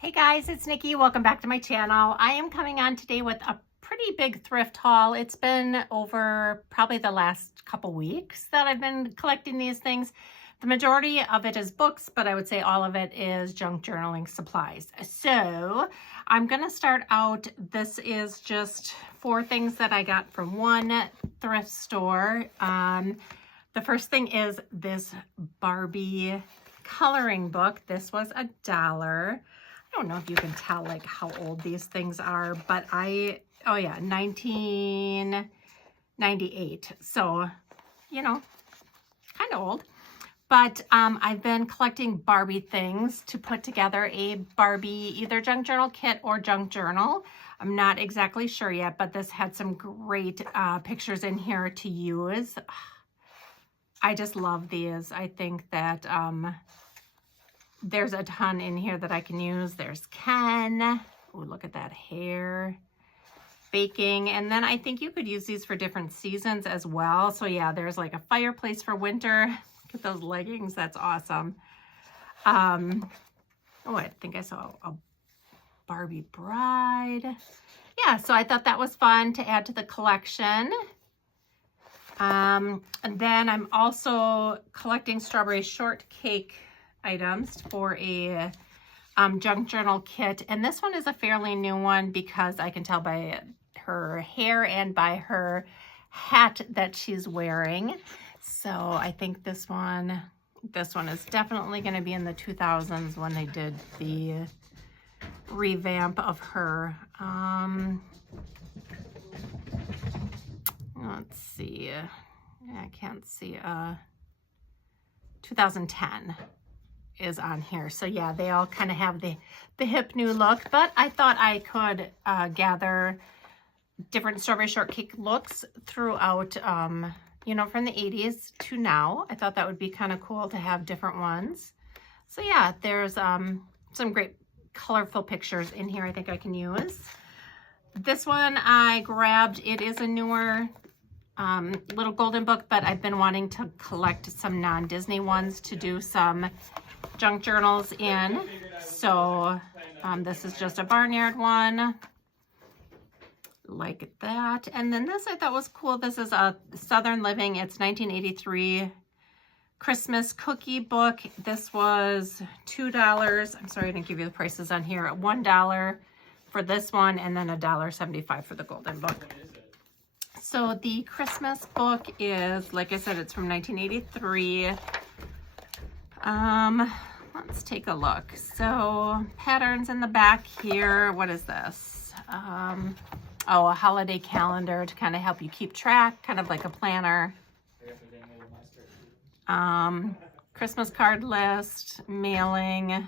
Hey guys, it's Nikki. Welcome back to my channel. I am coming on today with a pretty big thrift haul. It's been over probably the last couple weeks that I've been collecting these things. The majority of it is books, but I would say all of it is junk journaling supplies. So I'm going to start out. This is just 4 things that I got from one thrift store. The first thing is this Barbie coloring book. This was $1. I don't know if you can tell like how old these things are, but oh yeah, 1998. So, you know, kind of old. But I've been collecting Barbie things to put together a Barbie either junk journal kit or junk journal. I'm not exactly sure yet, but this had some great pictures in here to use. I just love these. I think that there's a ton in here that I can use. There's Ken. Oh, look at that hair. Baking. And then I think you could use these for different seasons as well. So yeah, there's like a fireplace for winter. Look at those leggings. That's awesome. Oh, I think I saw a Barbie bride. Yeah, so I thought that was fun to add to the collection. And then I'm also collecting strawberry shortcake items for a junk journal kit, and this one is a fairly new one because I can tell by her hair and by her hat that she's wearing. So I think this one is definitely going to be in the 2000s when they did the revamp of her. Let's see, I can't see, 2010 is on here. So yeah, they all kind of have the hip new look, but I thought I could gather different strawberry shortcake looks throughout, you know, from the 80s to now. I thought that would be kind of cool to have different ones. So yeah, there's some great colorful pictures in here I think I can use. This one I grabbed. It is a newer little golden book, but I've been wanting to collect some non-Disney ones to do some junk journals in. So this is just a barnyard one like that. And then this I thought was cool. This is a Southern Living. It's 1983 Christmas cookie book. This was $2. I'm sorry I didn't give you the prices on here. $1 for this one, and then $1.75 for the golden book. So the Christmas book is, like I said, it's from 1983. Let's take a look. So patterns in the back here. What is this? Oh, a holiday calendar to kind of help you keep track, kind of like a planner. Christmas card list, mailing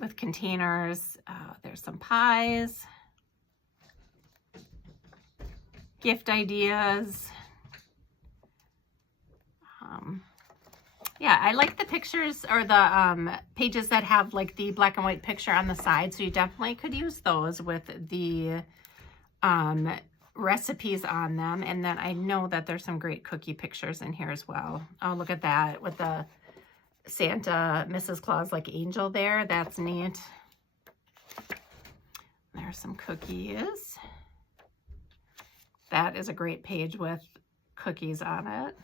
with containers. There's some pies. Gift ideas. Yeah, I like the pictures or the pages that have like the black and white picture on the side. So you definitely could use those with the recipes on them. And then I know that there's some great cookie pictures in here as well. Oh, look at that with the Santa, Mrs. Claus like angel there. That's neat. There's some cookies. That is a great page with cookies on it.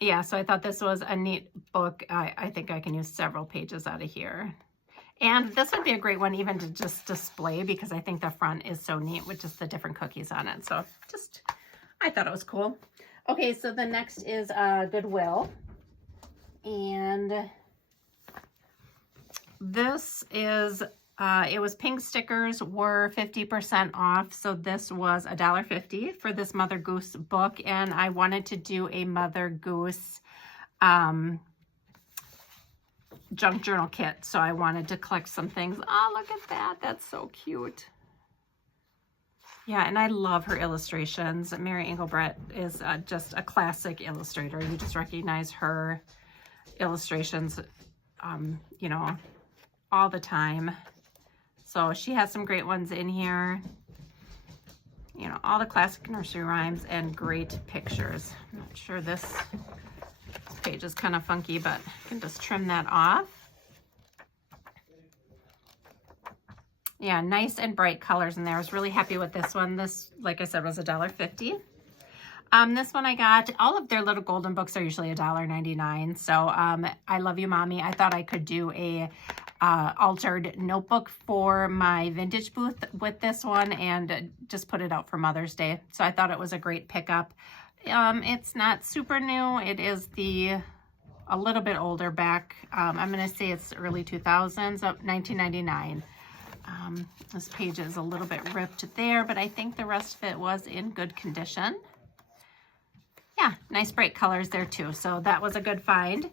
Yeah, so I thought this was a neat book. I think I can use several pages out of here. And this would be a great one even to just display because I think the front is so neat with just the different cookies on it. So just, I thought it was cool. Okay, so the next is Goodwill. And this is, it was pink stickers were 50% off. So this was $1.50 for this Mother Goose book. And I wanted to do a Mother Goose junk journal kit. So I wanted to collect some things. Oh, look at that. That's so cute. Yeah, and I love her illustrations. Mary Engelbrett is just a classic illustrator. You just recognize her illustrations, you know, all the time. So she has some great ones in here. You know, all the classic nursery rhymes and great pictures. I'm not sure this page is kind of funky, but I can just trim that off. Yeah, nice and bright colors in there. I was really happy with this one. This, like I said, was $1.50. This one I got, all of their little golden books are usually $1.99. So I Love You, Mommy. I thought I could do a altered notebook for my vintage booth with this one and just put it out for Mother's Day. So I thought it was a great pickup. It's not super new. It is a little bit older back. I'm going to say it's early 2000s, 1999. This page is a little bit ripped there, but I think the rest of it was in good condition. Yeah, nice bright colors there too. So that was a good find.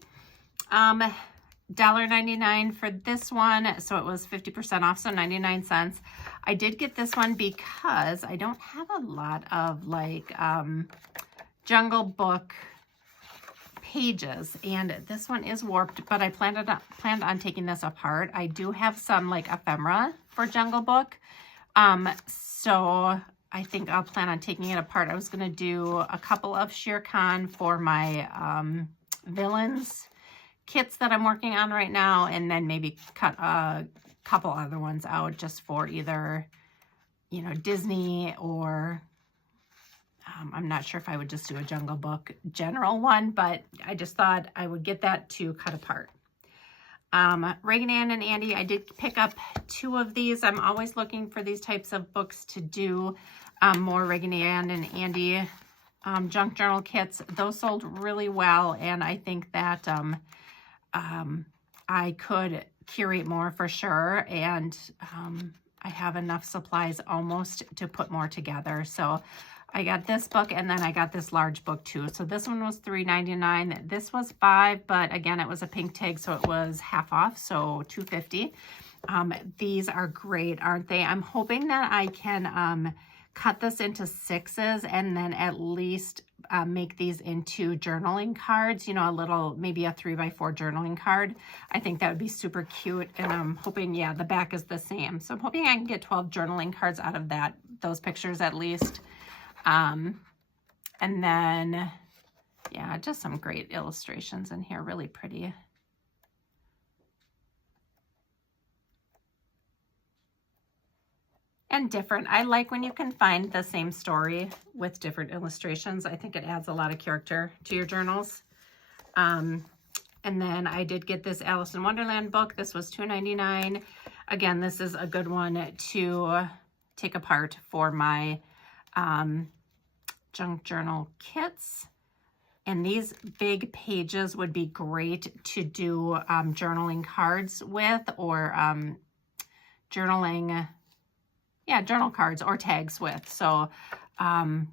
$1.99 for this one. So it was 50% off, so 99 cents. I did get this one because I don't have a lot of like Jungle Book pages, and this one is warped, but I planned on taking this apart. I do have some like ephemera for Jungle Book. So I think I'll plan on taking it apart. I was going to do a couple of Shere Khan for my villains kits that I'm working on right now, and then maybe cut a couple other ones out just for either, you know, Disney or I'm not sure if I would just do a Jungle Book general one, but I just thought I would get that to cut apart. Reagan Ann and Andy, I did pick up 2 of these. I'm always looking for these types of books to do more Reagan Ann and Andy junk journal kits. Those sold really well, and I think that I could curate more for sure, and I have enough supplies almost to put more together. So I got this book, and then I got this large book too. So this one was $3.99. This was $5, but again, it was a pink tag, so it was half off, so $2.50. These are great, aren't they? I'm hoping that I can cut this into 6s and then at least make these into journaling cards, you know, a little, maybe a 3x4 journaling card. I think that would be super cute, and I'm hoping, yeah, the back is the same. So I'm hoping I can get 12 journaling cards out of those pictures at least. And then, yeah, just some great illustrations in here, really pretty. And different. I like when you can find the same story with different illustrations. I think it adds a lot of character to your journals. And then I did get this Alice in Wonderland book. This was $2.99. Again, this is a good one to take apart for my junk journal kits. And these big pages would be great to do journaling cards with, or journaling, yeah, journal cards or tags with. So I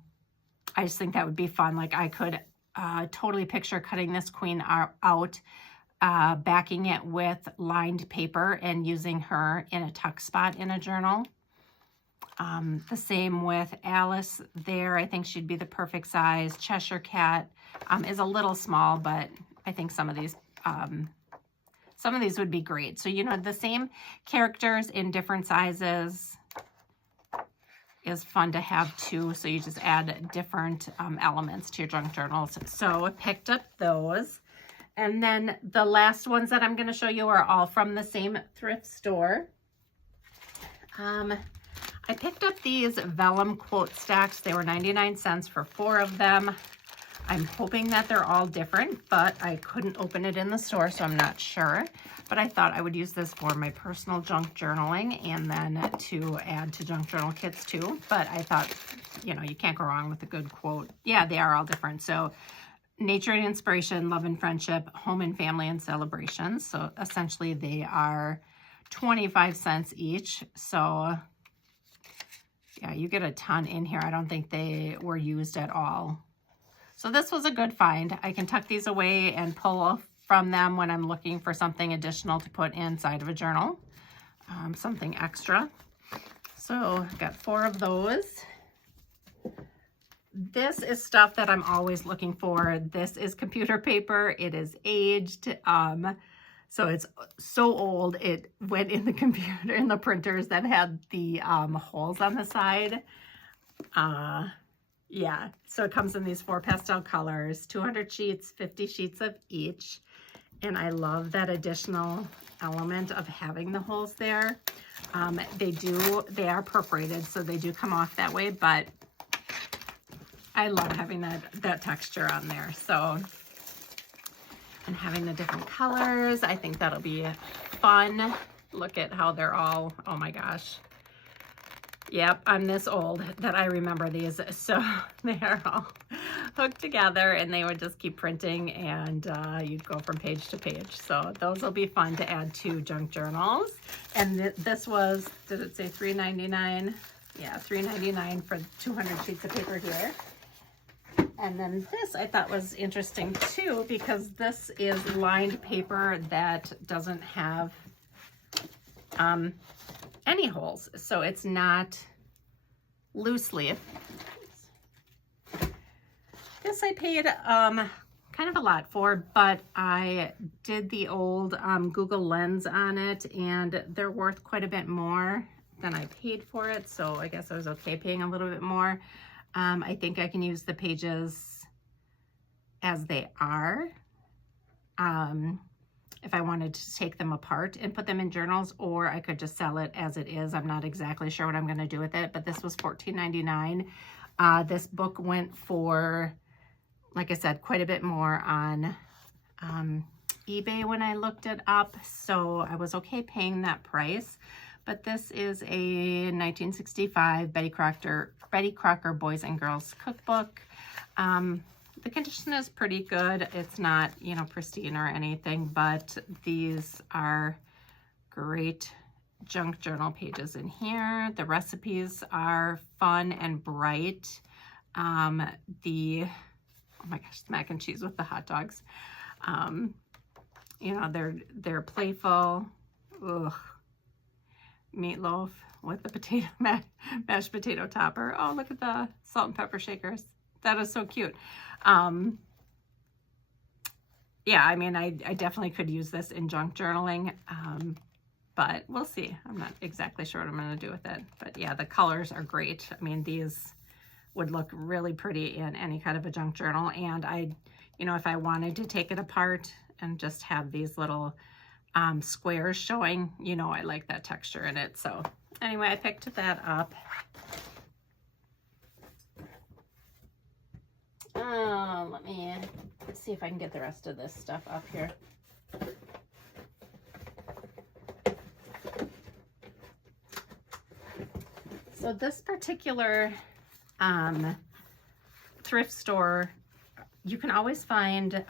just think that would be fun. Like I could totally picture cutting this queen out, backing it with lined paper and using her in a tuck spot in a journal. The same with Alice there. I think she'd be the perfect size. Cheshire Cat is a little small, but I think some of these would be great. So, you know, the same characters in different sizes is fun to have too. So you just add different elements to your junk journals. So I picked up those. And then the last ones that I'm going to show you are all from the same thrift store. I picked up these vellum quote stacks. They were 99 cents for 4 of them. I'm hoping that they're all different, but I couldn't open it in the store, so I'm not sure. But I thought I would use this for my personal junk journaling and then to add to junk journal kits too. But I thought, you know, you can't go wrong with a good quote. Yeah, they are all different. So nature and inspiration, love and friendship, home and family and celebrations. So essentially they are 25 cents each. So yeah, you get a ton in here. I don't think they were used at all. So this was a good find. I can tuck these away and pull from them when I'm looking for something additional to put inside of a journal, something extra. So I've got 4 of those. This is stuff that I'm always looking for. This is computer paper. It is aged. So it's so old, it went in the computer, in the printers that had the holes on the side. Yeah, so it comes in these 4 pastel colors, 200 sheets, 50 sheets of each. And I love that additional element of having the holes there. They are perforated, so they do come off that way, but I love having that texture on there. So, and having the different colors, I think that'll be fun. Look at how they're all, oh my gosh. Yep, I'm this old that I remember these. So they're all hooked together and they would just keep printing and you'd go from page to page. So those will be fun to add to junk journals. And this was, did it say $3.99? Yeah, $3.99 for 200 sheets of paper here. And then this I thought was interesting too, because this is lined paper that doesn't have any holes, so it's not loose leaf. This I paid kind of a lot for, but I did the old Google Lens on it, and they're worth quite a bit more than I paid for it, so I guess I was okay paying a little bit more. I think I can use the pages as they are. If I wanted to take them apart and put them in journals, or I could just sell it as it is. I'm not exactly sure what I'm going to do with it, but this was $14.99. This book went for, like I said, quite a bit more on eBay when I looked it up, so I was okay paying that price. But this is a 1965 Betty Crocker Boys and Girls Cookbook. The condition is pretty good. It's not, you know, pristine or anything, but these are great junk journal pages in here. The recipes are fun and bright. Oh my gosh, the mac and cheese with the hot dogs. You know, they're playful. Ugh. Meatloaf with the mashed potato topper. Oh, look at the salt and pepper shakers. That is so cute. Yeah, I mean, I definitely could use this in junk journaling, but we'll see. I'm not exactly sure what I'm going to do with it. But yeah, the colors are great. I mean, these would look really pretty in any kind of a junk journal. And you know, if I wanted to take it apart and just have these little squares showing, you know, I like that texture in it. So anyway, I picked that up. Let's see if I can get the rest of this stuff up here. So this particular thrift store, you can always find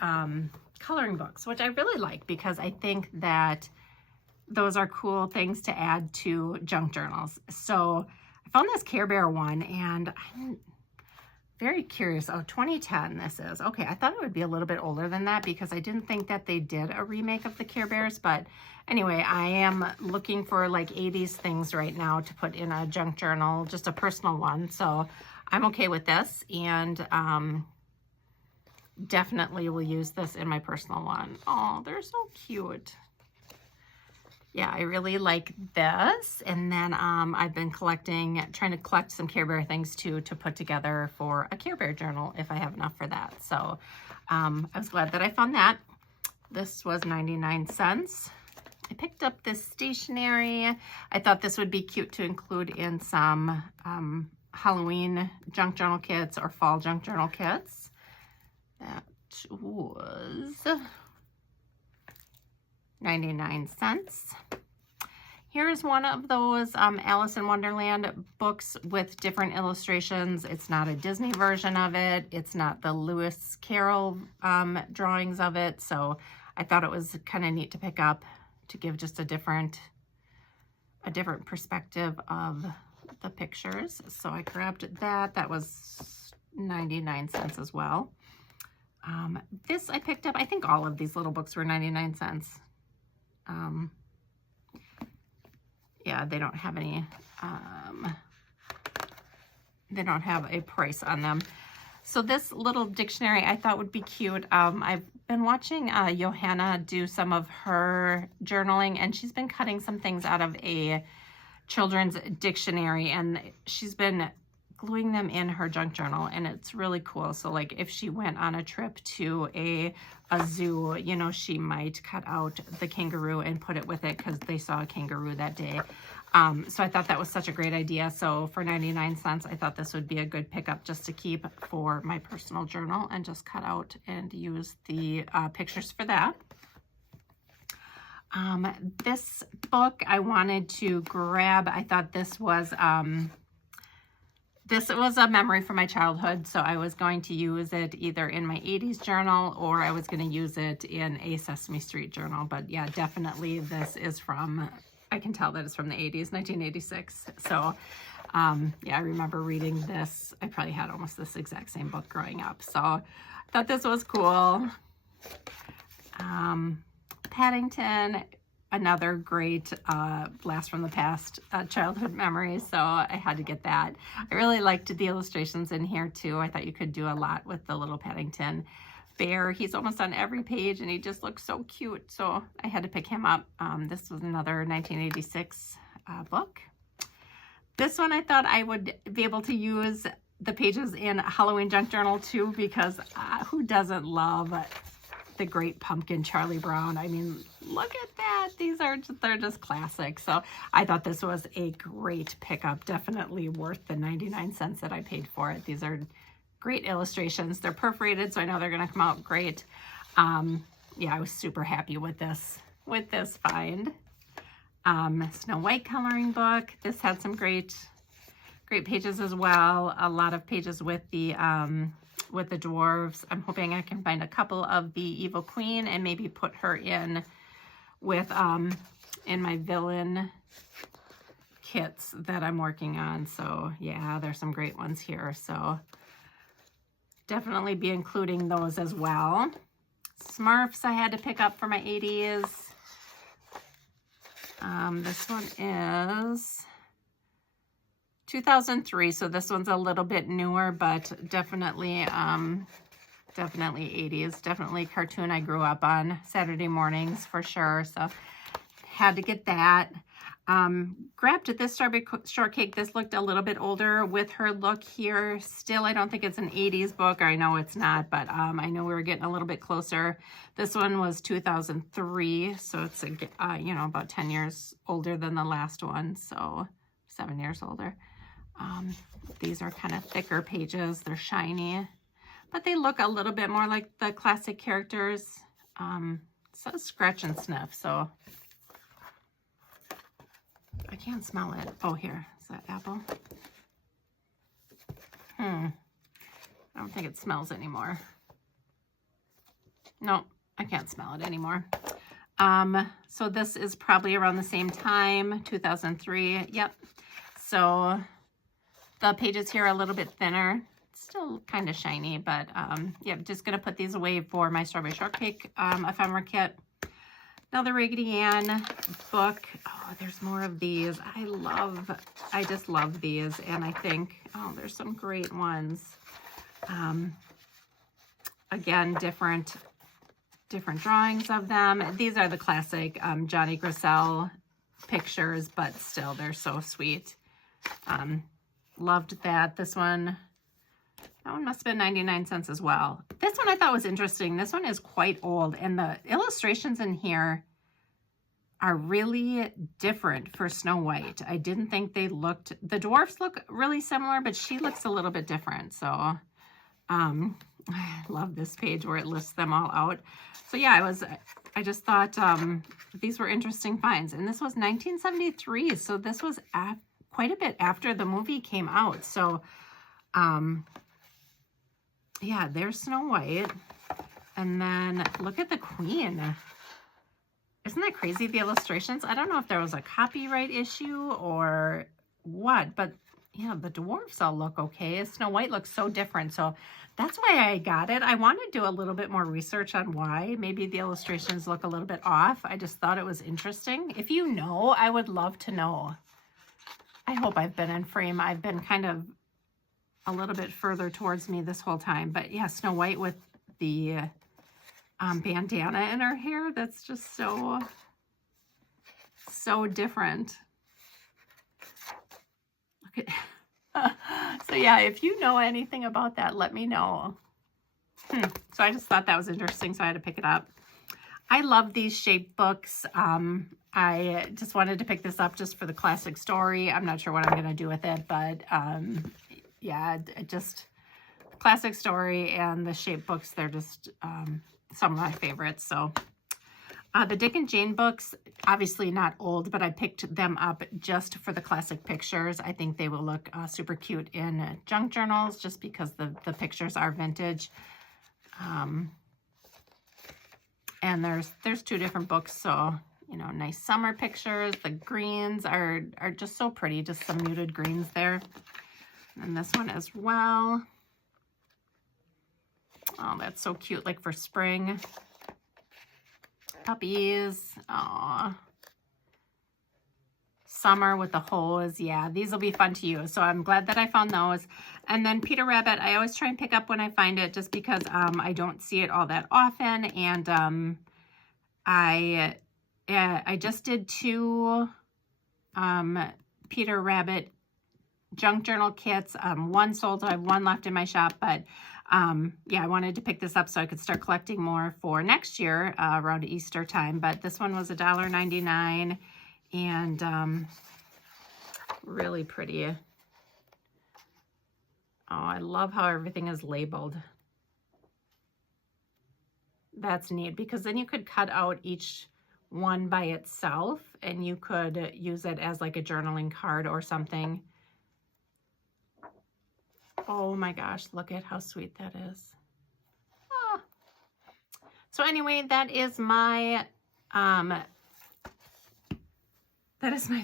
coloring books, which I really like because I think that those are cool things to add to junk journals. So I found this Care Bear one and I'm very curious. Oh, 2010 this is. Okay, I thought it would be a little bit older than that because I didn't think that they did a remake of the Care Bears. But anyway, I am looking for like 80s things right now to put in a junk journal, just a personal one. So I'm okay with this, and definitely will use this in my personal one. Oh, they're so cute. Yeah, I really like this. And then I've been trying to collect some Care Bear things too to put together for a Care Bear journal if I have enough for that. So I was glad that I found that. This was 99 cents. I picked up this stationery. I thought this would be cute to include in some Halloween junk journal kits or fall junk journal kits. That was 99 cents. Here's one of those Alice in Wonderland books with different illustrations. It's not a Disney version of it. It's not the Lewis Carroll drawings of it. So I thought it was kind of neat to pick up to give just a different perspective of the pictures. So I grabbed that. That was 99 cents as well. This I picked up. I think all of these little books were 99 cents. Yeah, they don't have any, they don't have a price on them. So this little dictionary I thought would be cute. I've been watching Johanna do some of her journaling, and she's been cutting some things out of a children's dictionary, and she's been gluing them in her junk journal, and it's really cool. So like if she went on a trip to a zoo, you know, she might cut out the kangaroo and put it with it because they saw a kangaroo that day. So I thought that was such a great idea. So for 99 cents, I thought this would be a good pickup just to keep for my personal journal and just cut out and use the pictures for that. This book I wanted to grab. I thought this was a memory from my childhood, so I was going to use it either in my 80s journal or I was going to use it in a Sesame Street journal. But yeah, definitely this is from, I can tell that it's from the 80s, 1986. So yeah, I remember reading this. I probably had almost this exact same book growing up. So I thought this was cool. Paddington, another great blast from the past childhood memory, so I had to get that. I really liked the illustrations in here too. I thought you could do a lot with the little Paddington bear. He's almost on every page and he just looks so cute, so I had to pick him up. This was another 1986 book. This one I thought I would be able to use the pages in Halloween Junk Journal too, because who doesn't love the Great Pumpkin, Charlie Brown? I mean, look at that. They're just classic. So I thought this was a great pickup. Definitely worth the 99 cents that I paid for it. These are great illustrations. They're perforated, so I know they're going to come out great. Yeah, I was super happy with this find. Snow White coloring book. This had some great pages as well. A lot of pages with the dwarves. I'm hoping I can find a couple of the Evil Queen and maybe put her in with in my villain kits that I'm working on. So yeah, there's some great ones here. So definitely be including those as well. Smurfs I had to pick up for my 80s. This one is 2003, so this one's a little bit newer, but definitely 80s, definitely cartoon I grew up on Saturday mornings for sure, so had to get that. Grabbed this Strawberry Shortcake. This looked a little bit older with her look here. Still, I don't think it's an 80s book. I know it's not, but I know we were getting a little bit closer. This one was 2003, so it's you know, about 10 years older than the last one, so 7 years older. These are kind of thicker pages. They're shiny, but they look a little bit more like the classic characters. So Scratch and Sniff, so I can't smell it. Oh, here, is that apple? I don't think it smells anymore. No, I can't smell it anymore. So this is probably around the same time, 2003. Yep. So the pages here are a little bit thinner. Still kind of shiny, but yeah, just gonna put these away for my Strawberry Shortcake ephemera kit. Another Raggedy Ann book. Oh, there's more of these. I just love these, and I think, oh, there's some great ones. Again, different drawings of them. These are the classic Johnny Grissel pictures, but still, they're so sweet. Loved that. That one must have been 99 cents as well. This one I thought was interesting. This one is quite old, and the illustrations in here are really different for Snow White. I didn't think they looked, the dwarfs look really similar, but she looks a little bit different. So I love this page where it lists them all out. So yeah, I just thought these were interesting finds. And this was 1973, so this was quite a bit after the movie came out. So yeah, there's Snow White. And then look at the Queen. Isn't that crazy, the illustrations? I don't know if there was a copyright issue or what, but yeah, the dwarfs all look okay. Snow White looks so different, so that's why I got it. I want to do a little bit more research on why. Maybe the illustrations look a little bit off. I just thought it was interesting. If you know, I would love to know. I hope I've been in frame. I've been kind of a little bit further towards me this whole time, but yeah, Snow White with the bandana in her hair. That's just so different. Look So yeah, if you know anything about that, let me know. So I just thought that was interesting, so I had to pick it up. I love these shape books. I just wanted to pick this up just for the classic story. I'm not sure what I'm going to do with it, but yeah, just classic story and the shape books, they're just some of my favorites. So the Dick and Jane books, obviously not old, but I picked them up just for the classic pictures. I think they will look super cute in junk journals just because the pictures are vintage. And there's two different books, so, you know, nice summer pictures. The greens are just so pretty, just some muted greens there. And this one as well. Oh, that's so cute, like for spring. Puppies. Aw. Summer with the hose. Yeah, these will be fun to use. So I'm glad that I found those. And then Peter Rabbit, I always try and pick up when I find it just because I don't see it all that often. And I just did 2 Peter Rabbit junk journal kits. One sold, so I have 1 left in my shop. But yeah, I wanted to pick this up so I could start collecting more for next year around Easter time. But this one was $1.99. And really pretty. Oh, I love how everything is labeled. That's neat because then you could cut out each one by itself and you could use it as like a journaling card or something. Oh my gosh, look at how sweet that is. Oh. So anyway, that is my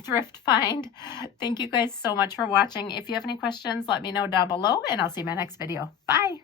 thrift find. Thank you guys so much for watching. If you have any questions, let me know down below and I'll see you in my next video. Bye.